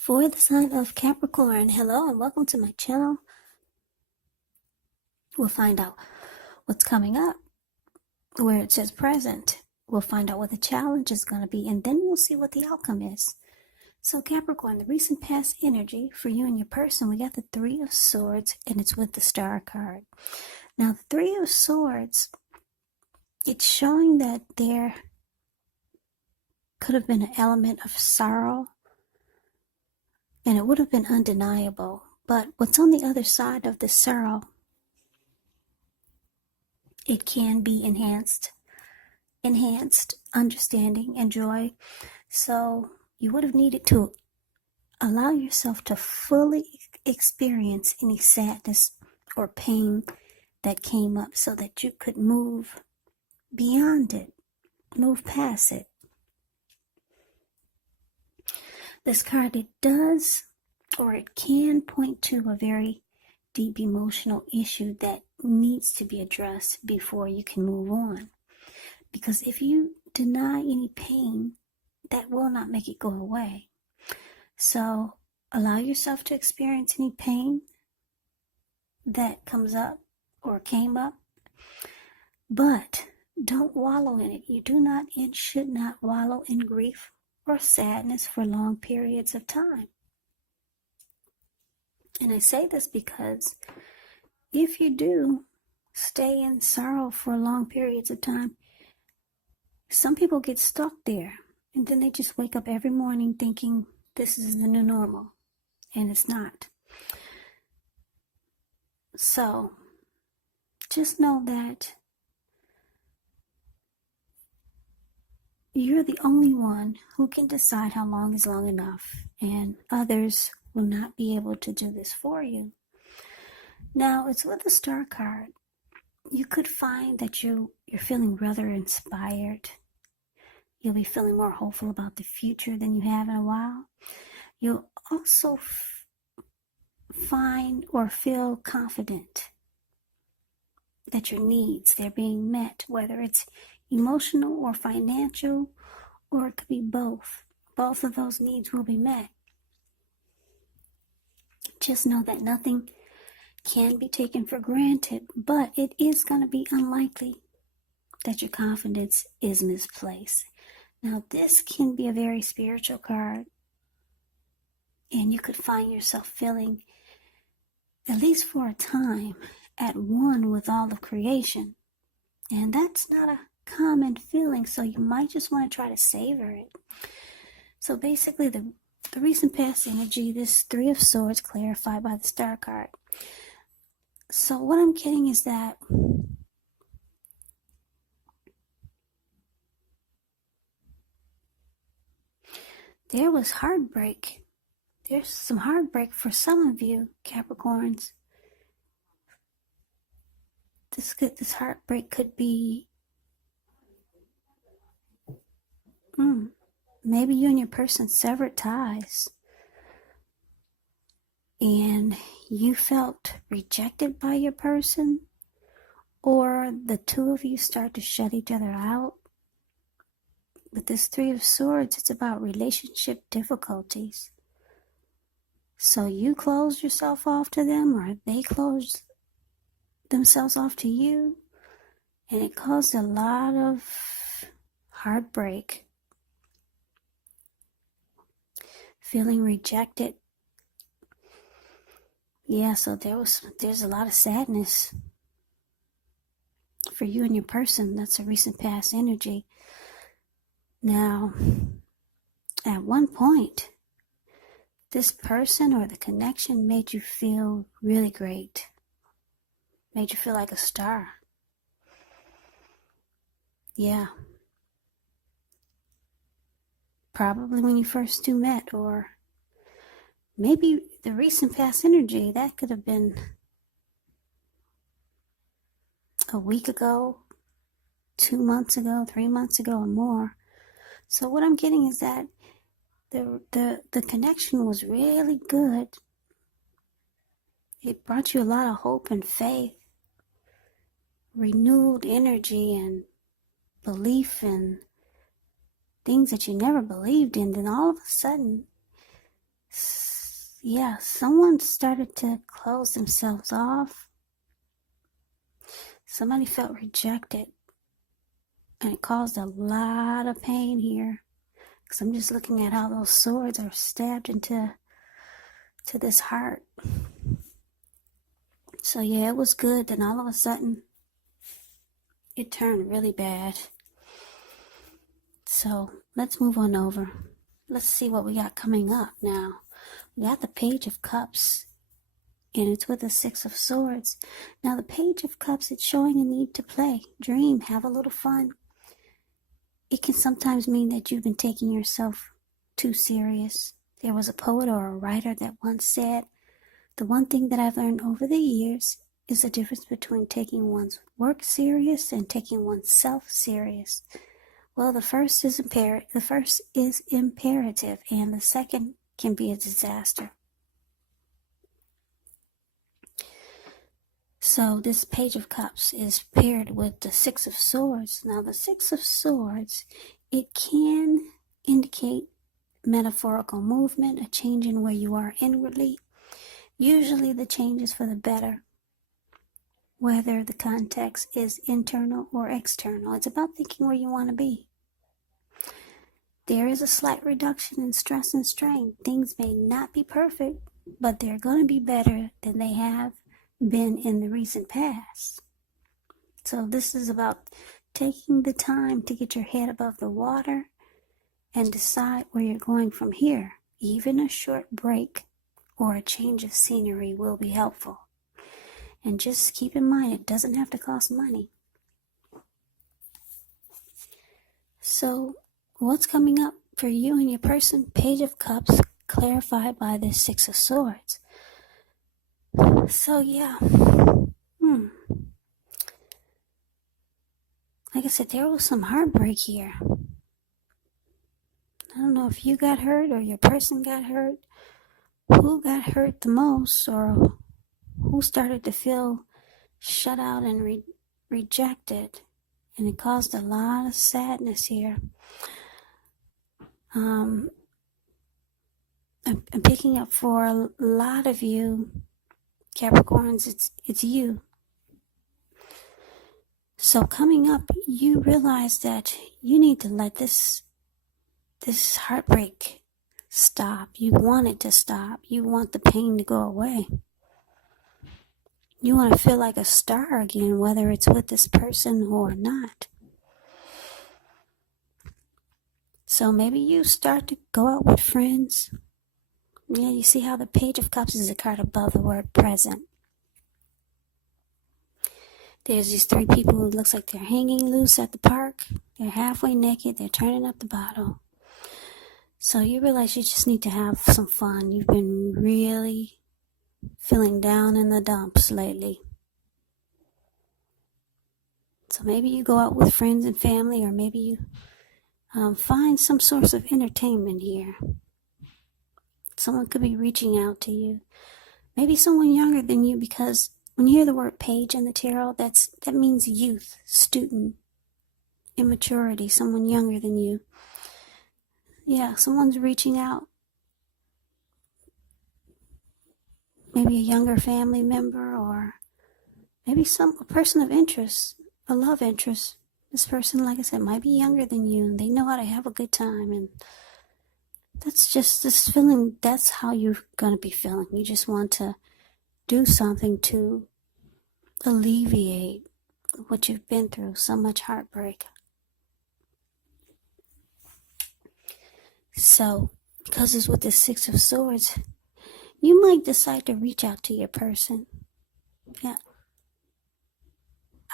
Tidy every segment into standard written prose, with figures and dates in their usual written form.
For the sign of Capricorn, hello and welcome to my channel. We'll find out what's coming up, where it says present. We'll find out what the challenge is going to be, and then we'll see what the outcome is. So Capricorn, the recent past energy for you and your person, we got the Three of Swords, and it's with the Star card. Now, the Three of Swords, it's showing that there could have been an element of sorrow, and it would have been undeniable. But what's on the other side of the sorrow, it can be enhanced understanding and joy. So you would have needed to allow yourself to fully experience any sadness or pain that came up so that you could move beyond it, move past it. This card, it does, or it can point to a very deep emotional issue that needs to be addressed before you can move on. Because if you deny any pain, that will not make it go away. So allow yourself to experience any pain that comes up or came up, but don't wallow in it. You do not and should not wallow in grief or sadness for long periods of time. And I say this because if you do stay in sorrow for long periods of time, some people get stuck there, and then they just wake up every morning thinking this is the new normal, and it's not. So just know that you're the only one who can decide how long is long enough, and others will not be able to do this for you. Now, it's with the Star card. You could find that you're feeling rather inspired. You'll be feeling more hopeful about the future than you have in a while. You'll also find or feel confident that your needs, they're being met, whether it's emotional or financial, or it could be both. Both of those needs will be met. Just know that nothing can be taken for granted, but it is going to be unlikely that your confidence is misplaced. Now, this can be a very spiritual card, and you could find yourself feeling, at least for a time, at one with all of creation. And that's not a common feeling, so you might just want to try to savor it. So basically, the recent past energy, this Three of Swords, clarified by the Star card. So what I'm getting is that there was heartbreak. There's some heartbreak for some of you, Capricorns. This heartbreak could be maybe you and your person severed ties, and you felt rejected by your person, or the two of you start to shut each other out. With this Three of Swords, it's about relationship difficulties. So you closed yourself off to them, or they closed themselves off to you, and it caused a lot of heartbreak, feeling rejected. Yeah, so there's a lot of sadness for you and your person. That's a recent past energy. Now, at one point, this person or the connection made you feel really great, made you feel like a star. Yeah. Probably when you first two met, or maybe the recent past energy, that could have been a week ago, 2 months ago, 3 months ago, or more. So what I'm getting is that the connection was really good. It brought you a lot of hope and faith, renewed energy and belief in things that you never believed in. Then all of a sudden, Yeah, someone started to close themselves off. Somebody felt rejected, and it caused a lot of pain here. Because I'm just looking at how those swords are stabbed into this heart. So yeah, it was good. Then all of a sudden, it turned really bad. So let's move on over. Let's see what we got coming up now. We got the Page of Cups, and it's with the Six of Swords. Now the Page of Cups, it's showing a need to play, dream, have a little fun. It can sometimes mean that you've been taking yourself too serious. There was a poet or a writer that once said, the one thing that I've learned over the years is the difference between taking one's work serious and taking oneself serious. Well, the first is imperative, and the second can be a disaster. So this Page of Cups is paired with the Six of Swords. Now the Six of Swords, it can indicate metaphorical movement, a change in where you are inwardly. Usually the change is for the better, whether the context is internal or external. It's about thinking where you want to be. There is a slight reduction in stress and strain. Things may not be perfect, but they're going to be better than they have been in the recent past. So this is about taking the time to get your head above the water and decide where you're going from here. Even a short break or a change of scenery will be helpful. And just keep in mind, it doesn't have to cost money. So what's coming up for you and your person? Page of Cups clarified by the Six of Swords. So yeah, like I said, there was some heartbreak here. I don't know if you got hurt or your person got hurt. Who got hurt the most, or who started to feel shut out and rejected, and it caused a lot of sadness here. I'm picking up for a lot of you Capricorns, it's you. So coming up, you realize that you need to let this heartbreak stop. You want it to stop. You want the pain to go away. You want to feel like a star again, whether it's with this person or not. So maybe you start to go out with friends. Yeah, you see how the Page of Cups is a card above the word present. There's these three people who looks like they're hanging loose at the park. They're halfway naked. They're turning up the bottle. So you realize you just need to have some fun. You've been really feeling down in the dumps lately. So maybe you go out with friends and family, or maybe you find some source of entertainment here. Someone could be reaching out to you. Maybe someone younger than you, because when you hear the word page in the tarot, that means youth, student, immaturity, someone younger than you. Yeah, someone's reaching out. Maybe a younger family member, or maybe a person of interest, a love interest. This person, like I said, might be younger than you, and they know how to have a good time, and that's just this feeling. That's how you're going to be feeling. You just want to do something to alleviate what you've been through, so much heartbreak. So, because it's with the Six of Swords, you might decide to reach out to your person. Yeah.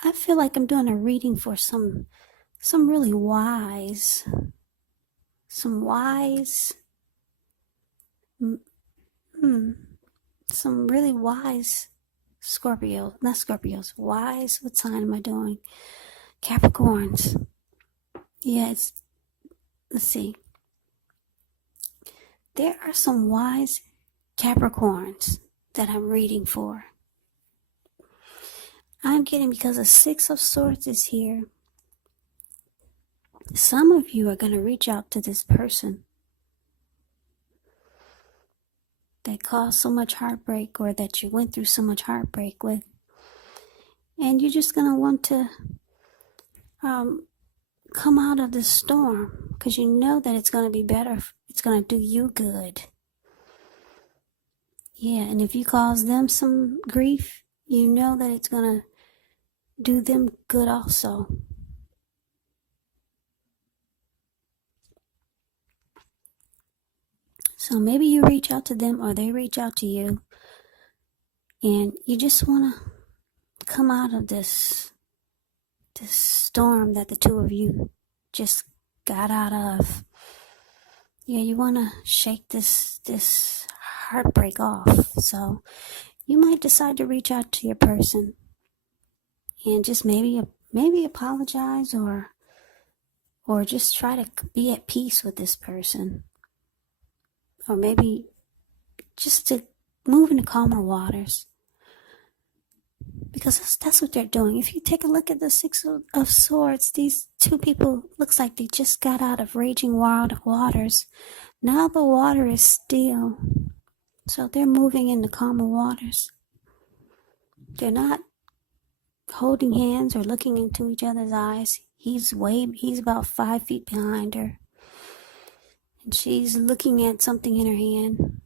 I feel like I'm doing a reading for some really wise, some really wise wise, what sign am I doing? Capricorns. Yeah, let's see. There are some wise Capricorns that I'm reading for. I'm getting, because the Six of Swords is here, some of you are going to reach out to this person. that caused so much heartbreak, or that you went through so much heartbreak with. And you're just going to want to come out of this storm, because you know that it's going to be better. It's going to do you good. Yeah, and if you cause them some grief, you know that it's going to do them good also. So maybe you reach out to them, or they reach out to you, and you just want to come out of this storm that the two of you just got out of. Yeah, you want to shake this heartbreak off. So you might decide to reach out to your person and just maybe apologize, or just try to be at peace with this person, or maybe just to move into calmer waters, because that's what they're doing. If you take a look at the Six of Swords, these two people looks like they just got out of raging wild waters. Now the water is still, so they're moving into calmer waters. They're not holding hands or looking into each other's eyes. He's about 5 feet behind her, and she's looking at something in her hand,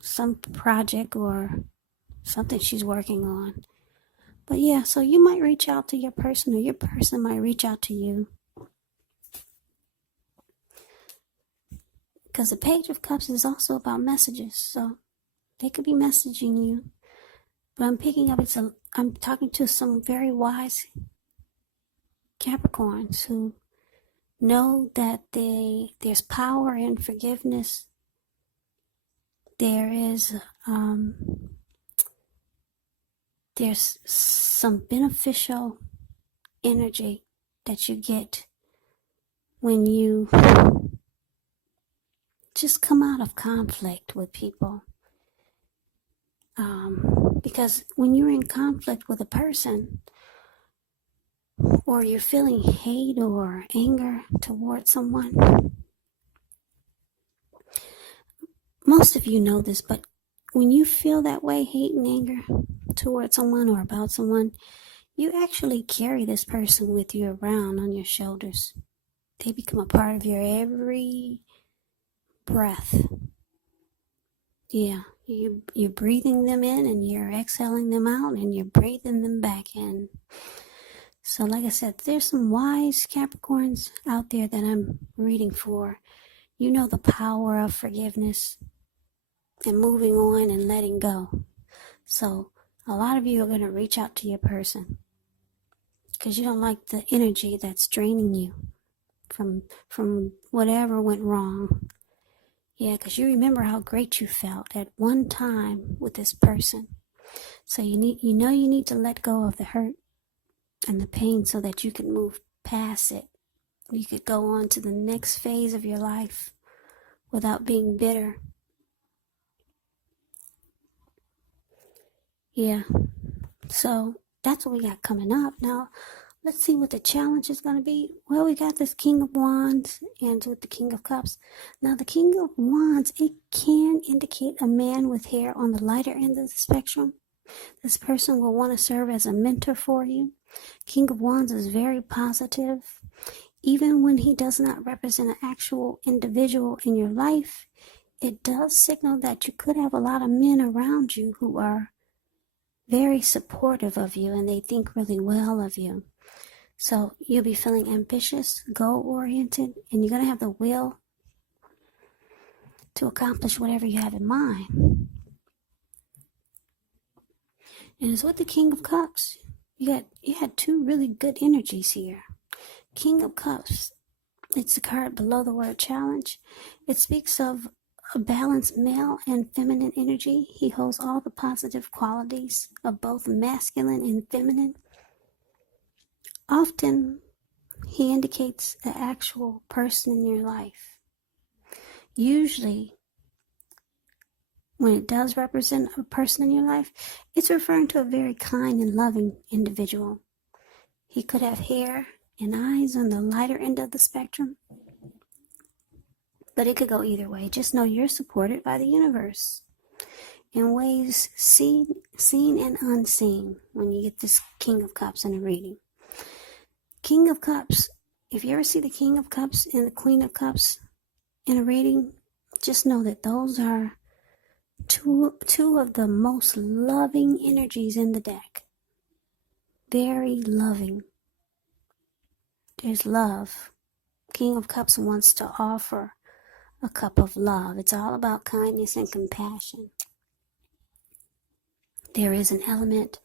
some project or something she's working on. But yeah, so you might reach out to your person, or your person might reach out to you. Because the Page of Cups is also about messages, so they could be messaging you. But I'm picking up, I'm talking to some very wise Capricorns who know that there's power in forgiveness. There's some beneficial energy that you get when you just come out of conflict with people. Because when you're in conflict with a person, or you're feeling hate or anger towards someone, most of you know this, but when you feel that way, hate and anger towards someone or about someone, you actually carry this person with you around on your shoulders. They become a part of your every breath. Yeah, you're breathing them in, and you're exhaling them out, and you're breathing them back in. So like I said, there's some wise Capricorns out there that I'm reading for. You know the power of forgiveness and moving on and letting go. So a lot of you are going to reach out to your person because you don't like the energy that's draining you from whatever went wrong. Yeah, because you remember how great you felt at one time with this person. So you need to let go of the hurt and the pain so that you can move past it. You could go on to the next phase of your life without being bitter. Yeah, so that's what we got coming up. Now, let's see what the challenge is going to be. Well, we got this King of Wands and with the King of Cups. Now, the King of Wands, it can indicate a man with hair on the lighter end of the spectrum. This person will want to serve as a mentor for you. King of Wands is very positive. Even when he does not represent an actual individual in your life, it does signal that you could have a lot of men around you who are very supportive of you and they think really well of you. So you'll be feeling ambitious, goal-oriented, and you're going to have the will to accomplish whatever you have in mind. And it's with the King of Cups. You had two really good energies here. King of Cups, it's the card below the word challenge. It speaks of a balanced male and feminine energy. He holds all the positive qualities of both masculine and feminine. Often, he indicates an actual person in your life. Usually, when it does represent a person in your life, it's referring to a very kind and loving individual. He could have hair and eyes on the lighter end of the spectrum, but it could go either way. Just know you're supported by the universe. in ways seen and unseen when you get this King of Cups in a reading. King of Cups, if you ever see the King of Cups and the Queen of Cups in a reading, just know that those are two of the most loving energies in the deck. Very loving. There's love. King of Cups wants to offer a cup of love. It's all about kindness and compassion. There is an element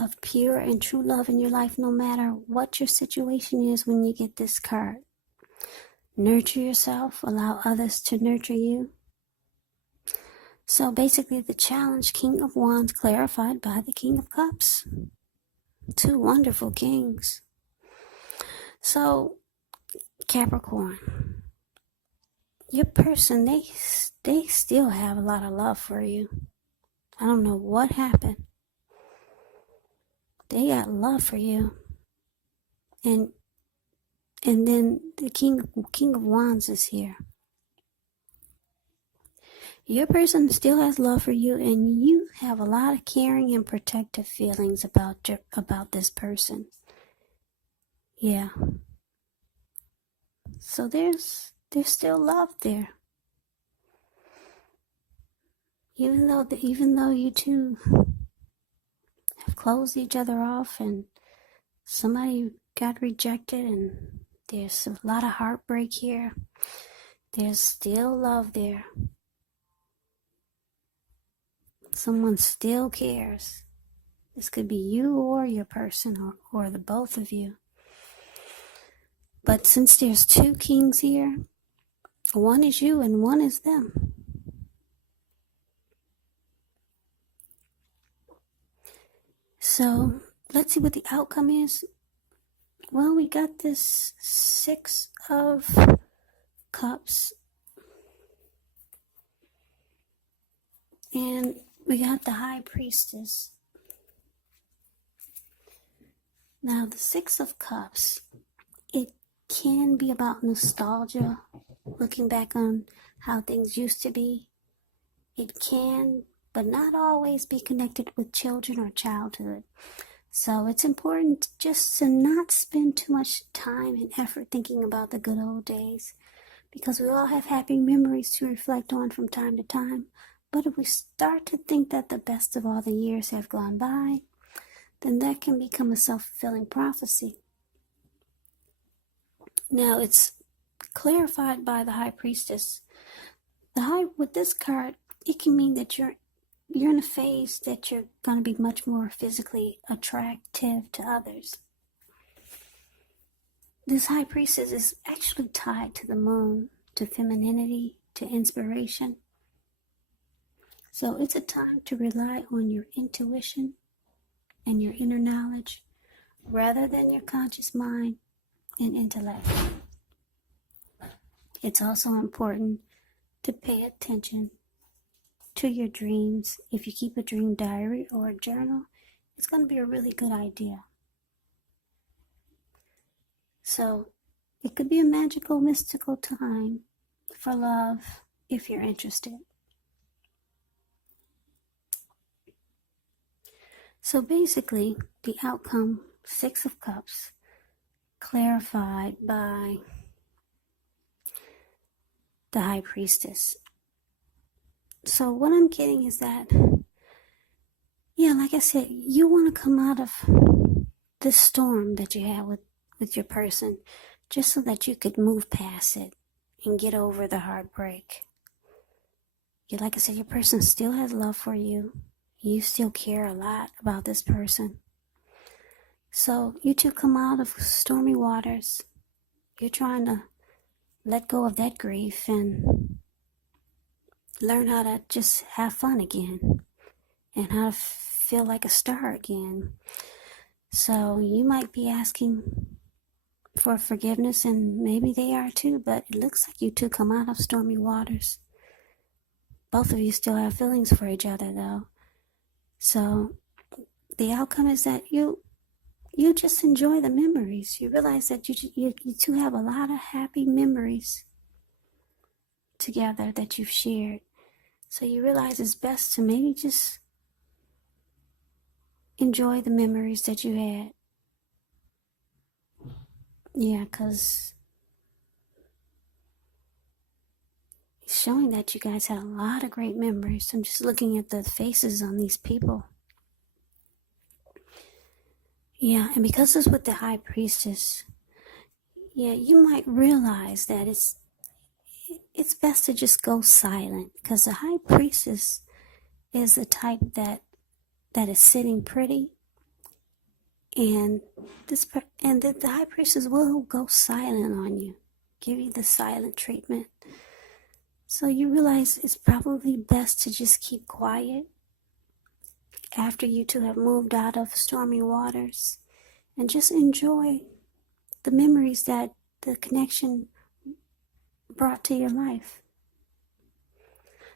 of pure and true love in your life no matter what your situation is when you get this card. Nurture yourself. Allow others to nurture you. So basically the challenge, King of Wands clarified by the King of Cups. Two wonderful kings. So Capricorn, your person, they still have a lot of love for you. I don't know what happened. They got love for you. And then the King of Wands is here. Your person still has love for you, and you have a lot of caring and protective feelings about this person. Yeah. So there's still love there. Even though you two have closed each other off and somebody got rejected and there's a lot of heartbreak here, there's still love there. Someone still cares. This could be you or your person or the both of you. But since there's two kings here, one is you and one is them. So let's see what the outcome is. Well, we got this 6 of Cups. And we got the High Priestess. Now, the 6 of Cups, it can be about nostalgia, looking back on how things used to be. It can, but not always be connected with children or childhood. So it's important just to not spend too much time and effort thinking about the good old days, because we all have happy memories to reflect on from time to time. But if we start to think that the best of all the years have gone by, then that can become a self-fulfilling prophecy. Now, it's clarified by the High Priestess. With this card, it can mean that you're in a phase that you're going to be much more physically attractive to others. This High Priestess is actually tied to the moon, to femininity, to inspiration. So it's a time to rely on your intuition and your inner knowledge rather than your conscious mind and intellect. It's also important to pay attention to your dreams. If you keep a dream diary or a journal, it's going to be a really good idea. So it could be a magical, mystical time for love if you're interested. So basically, the outcome, 6 of Cups, clarified by the High Priestess. So what I'm getting is that, yeah, like I said, you want to come out of this storm that you have with your person, just so that you could move past it and get over the heartbreak. Yeah, like I said, your person still has love for you. You still care a lot about this person. So you two come out of stormy waters. You're trying to let go of that grief and learn how to just have fun again and how to feel like a star again. So you might be asking for forgiveness, and maybe they are too, but it looks like you two come out of stormy waters. Both of you still have feelings for each other, though. So the outcome is that you just enjoy the memories. You realize that you two have a lot of happy memories together that you've shared. So you realize it's best to maybe just enjoy the memories that you had. Yeah, because it's showing that you guys had a lot of great memories. I'm just looking at the faces on these people. Yeah, and because it's with the high priestess, yeah, you might realize that it's best to just go silent, because the high priestess is the type that is sitting pretty, and the high priestess will go silent on you, give you the silent treatment. So you realize it's probably best to just keep quiet after you two have moved out of stormy waters, and just enjoy the memories that the connection brought to your life.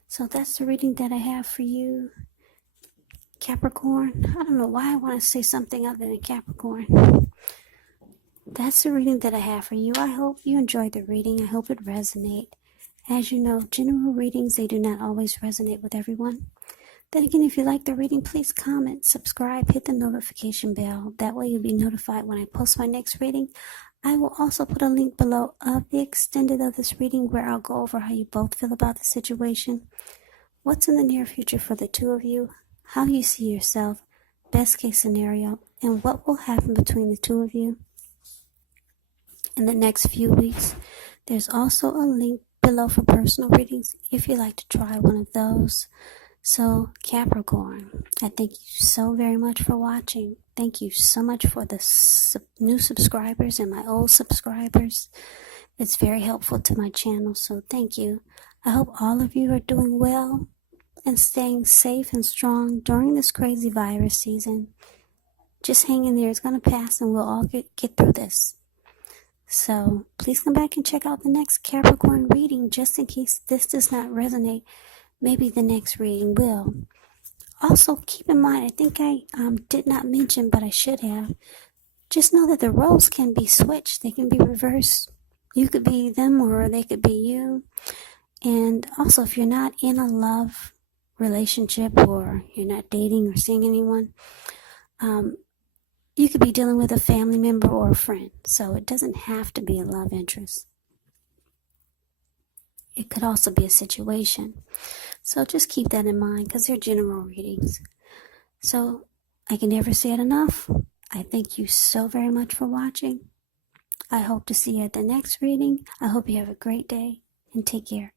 So that's the reading that I have for you, Capricorn. I don't know why I want to say something other than Capricorn. That's the reading that I have for you. I hope you enjoyed the reading. I hope it resonated. As you know, general readings, they do not always resonate with everyone. Then again, if you like the reading, please comment, subscribe, hit the notification bell. That way you'll be notified when I post my next reading. I will also put a link below of the extended of this reading where I'll go over how you both feel about the situation, what's in the near future for the two of you, how you see yourself, best case scenario, and what will happen between the two of you in the next few weeks. There's also a link below for personal readings if you'd like to try one of those. So Capricorn, I thank you so very much for watching. Thank you so much for the new subscribers and my old subscribers. It's very helpful to my channel, so thank you. I hope all of you are doing well and staying safe and strong during this crazy virus season. Just hang in there. It's going to pass and we'll all get through this. So please come back and check out the next Capricorn reading, just in case this does not resonate. Maybe the next reading will. Also, keep in mind, I think I did not mention, but I should have. Just know that the roles can be switched. They can be reversed. You could be them or they could be you. And also, if you're not in a love relationship or you're not dating or seeing anyone, you could be dealing with a family member or a friend. So it doesn't have to be a love interest. It could also be a situation. So just keep that in mind, because they're general readings. So I can never say it enough. I thank you so very much for watching. I hope to see you at the next reading. I hope you have a great day and take care.